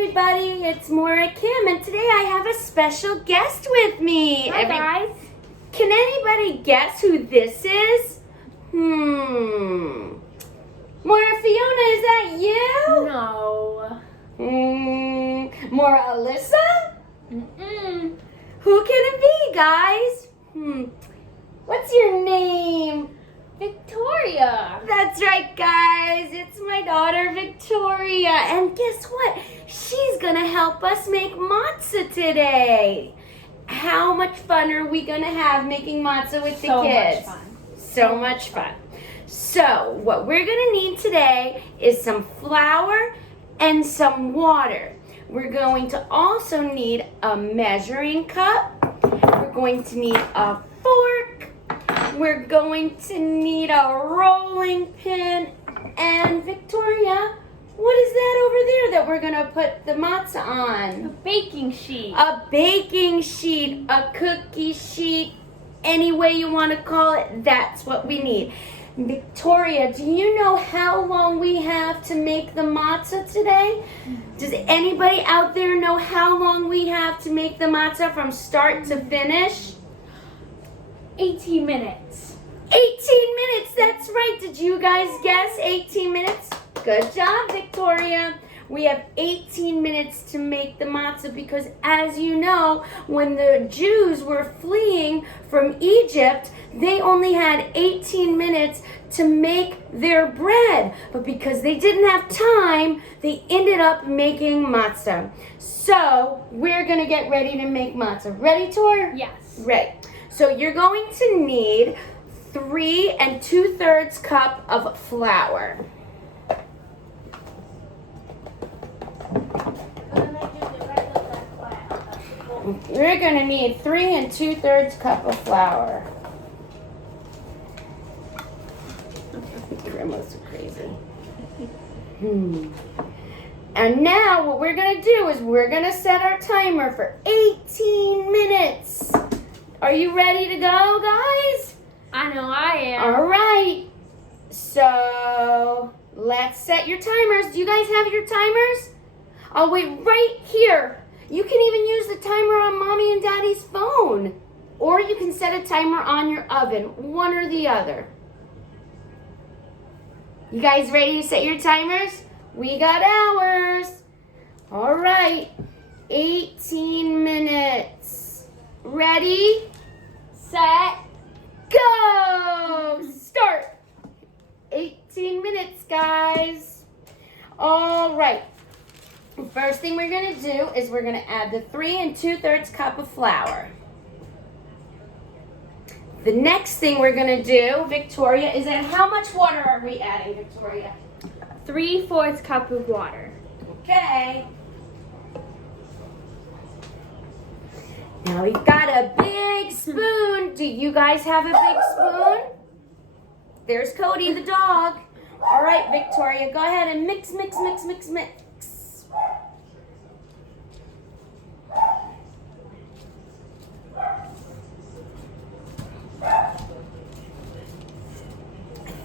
everybody, it's Morah Kim, and today I have a special guest with me. Hi guys. Can anybody guess who this is? Morah Fiona, is that you? No. Morah Alyssa? Mm-mm. Who can it be, guys? What's your name? Victoria. That's right, guys. It's my daughter, Victoria. And guess what? She's going to help us make matzah today. How much fun are we going to have making matzah with the kids? So much fun. So much fun. So what we're going to need today is some flour and some water. We're going to also need a measuring cup. We're going to need a fork. We're going to need a rolling pin. And Victoria, what is that over there that we're going to put the matzah on? A baking sheet. A baking sheet, a cookie sheet, any way you want to call it, that's what we need. Victoria, do you know how long we have to make the matzah today? Does anybody out there know how long we have to make the matzah from start to finish? 18 minutes. 18 minutes, that's right. Did you guys guess 18 minutes? Good job, Victoria. We have 18 minutes to make the matzah because, as you know, when the Jews were fleeing from Egypt, they only had 18 minutes to make their bread. But because they didn't have time, they ended up making matzah. So we're going to get ready to make matzah. Ready, Tor? Yes. Right. So you're going to need 3 2/3 cup of flour. You're going to need 3 2/3 cup of flour. Grandma's so crazy. And now what we're going to do is we're going to set our timer for 18 minutes. Are you ready to go, guys? I know I am. All right. So let's set your timers. Do you guys have your timers? I'll wait right here. You can even use the timer on Mommy and Daddy's phone. Or you can set a timer on your oven, one or the other. You guys ready to set your timers? We got ours. All right. 18 minutes. Ready? Set. Go! Start. 18 minutes, guys. All right. First thing we're going to do is we're going to add the 3 2/3 cup of flour. The next thing we're going to do, Victoria, is that how much water are we adding, Victoria? 3/4 cup of water. Okay. Now we've got a big spoon. Do you guys have a big spoon? There's Cody the dog. All right, Victoria, go ahead and mix, mix, mix, mix, mix. I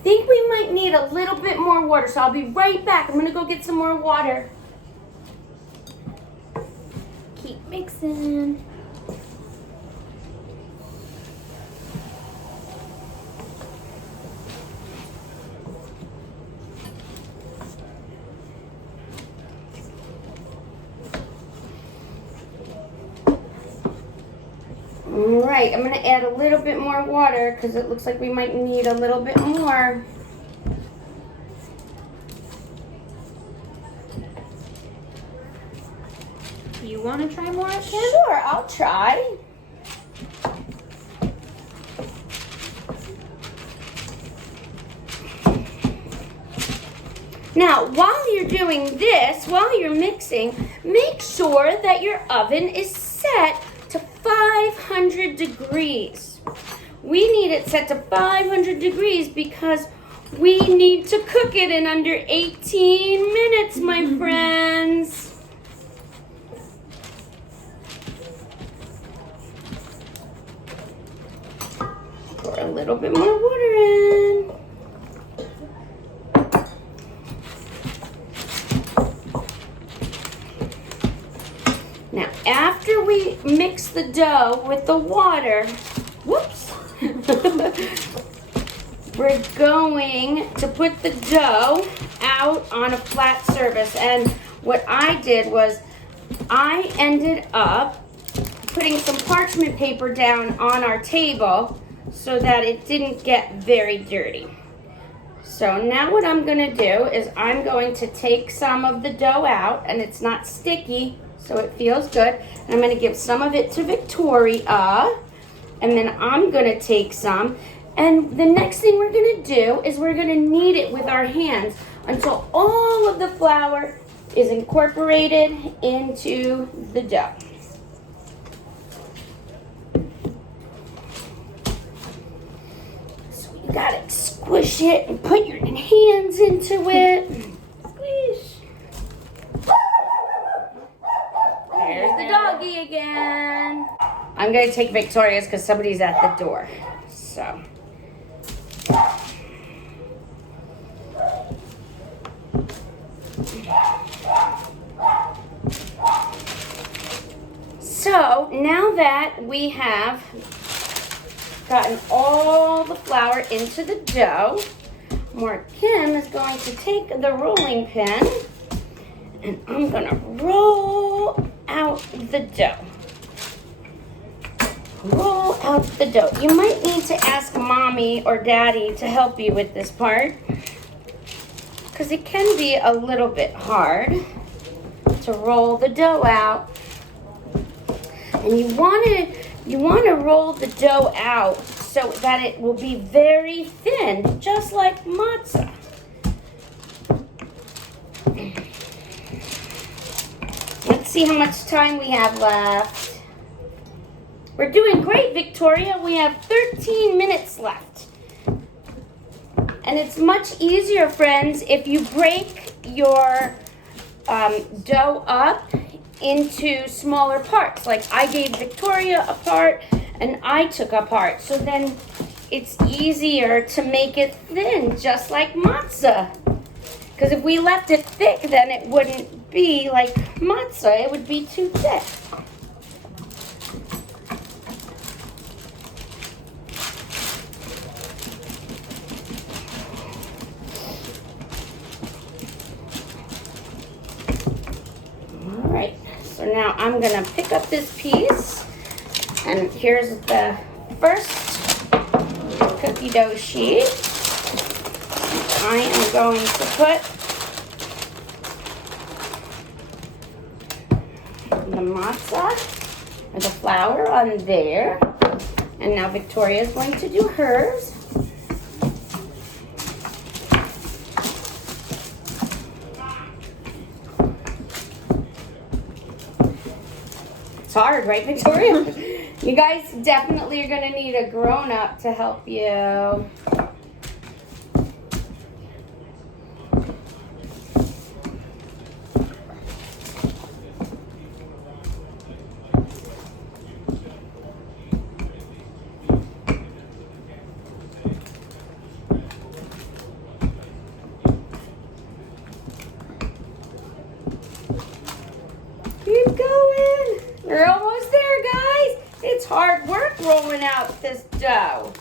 think we might need a little bit more water, so I'll be right back. I'm going to go get some more water. Keep mixing. All right, I'm going to add a little bit more water because it looks like we might need a little bit more. You want to try more, Kim? Sure, I'll try. Now, while you're doing this, while you're mixing, make sure that your oven is set to 500 degrees. We need it set to 500 degrees because we need to cook it in under 18 minutes, my friends. Pour a little bit more water in. after we mix the dough with the water, whoops, we're going to put the dough out on a flat surface. And what I did was I ended up putting some parchment paper down on our table so that it didn't get very dirty. So now what I'm gonna do is I'm going to take some of the dough out, and it's not sticky, so it feels good. And I'm gonna give some of it to Victoria, and then I'm gonna take some. And the next thing we're gonna do is we're gonna knead it with our hands until all of the flour is incorporated into the dough. So you gotta squish it and put your hands into it. Squish. There's the doggy again. I'm gonna take Victoria's because somebody's at the door. So now that we have gotten all the flour into the dough, Morah Kim is going to take the rolling pin and I'm gonna roll out the dough. Roll out the dough. You might need to ask mommy or daddy to help you with this part because it can be a little bit hard to roll the dough out. And you want to roll the dough out so that it will be very thin, just like matzah. Let's see how much time we have left. We're doing great, Victoria. We have 13 minutes left. And it's much easier, friends, if you break your dough up into smaller parts. Like I gave Victoria a part and I took a part. So then it's easier to make it thin, just like matzah. Because if we left it thick, then it wouldn't be like matzah. It would be too thick. So now I'm gonna pick up this piece, and here's the first cookie dough sheet. I am going to put the matzah or the flour on there, and now Victoria is going to do hers. It's hard, right, Victoria? You guys definitely are going to need a grown-up to help you. Keep going. We're almost there, guys. It's hard work rolling out this dough.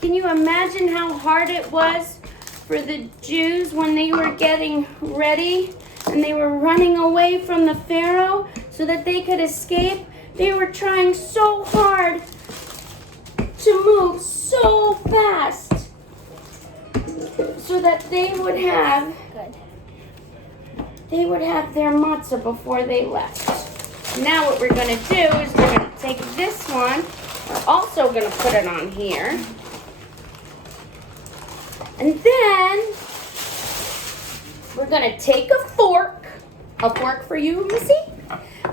Can you imagine how hard it was for the Jews when they were getting ready and they were running away from the Pharaoh so that they could escape? They were trying so hard to move so fast so that they would have their matzah before they left. Now what we're going to do is we're going to take this one. We're also going to put it on here. And then we're going to take a fork for you, Missy,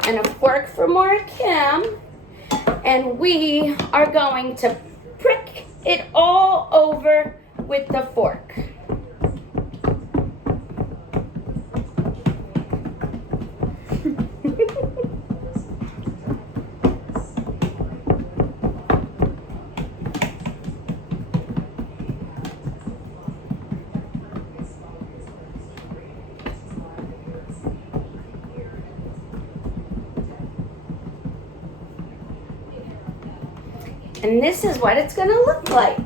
and a fork for Morah Kim, and we are going to prick it all over with the fork. And this is what it's gonna look like.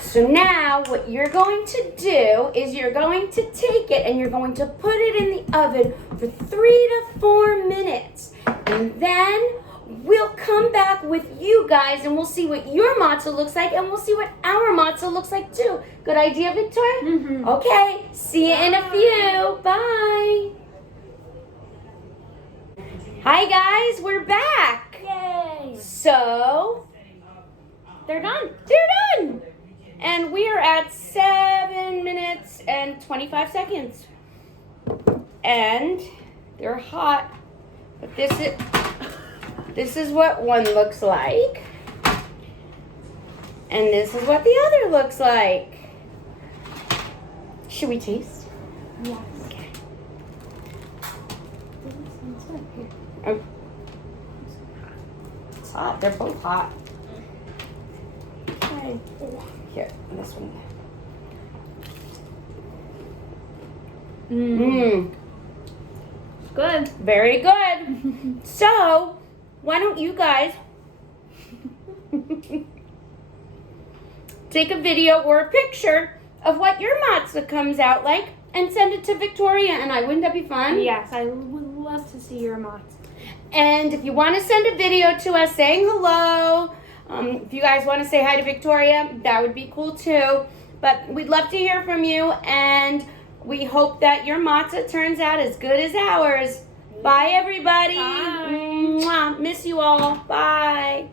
So now what you're going to do is you're going to take it and you're going to put it in the oven for 3 to 4 minutes. And then we'll come back with you guys and we'll see what your matzah looks like and we'll see what our matzah looks like too. Good idea, Victoria? Mm-hmm. Okay, see you in a few. Bye. Hi guys, we're back. Yay! So, They're done. they're done. And we are at 7 minutes and 25 seconds. And they're hot. But this is what one looks like. And this is what the other looks like. Should we taste? Yes. Okay. Oh. It's hot. They're both hot. Okay. Here, this one. Mmm. Good. Very good. So, why don't you guys take a video or a picture of what your matzah comes out like and send it to Victoria and I. Wouldn't that be fun? Yes, I would love to see your matzah. And if you want to send a video to us saying hello, if you guys want to say hi to Victoria, that would be cool too. But we'd love to hear from you, and we hope that your matzah turns out as good as ours. Bye, everybody. Bye. Mwah. Miss you all. Bye.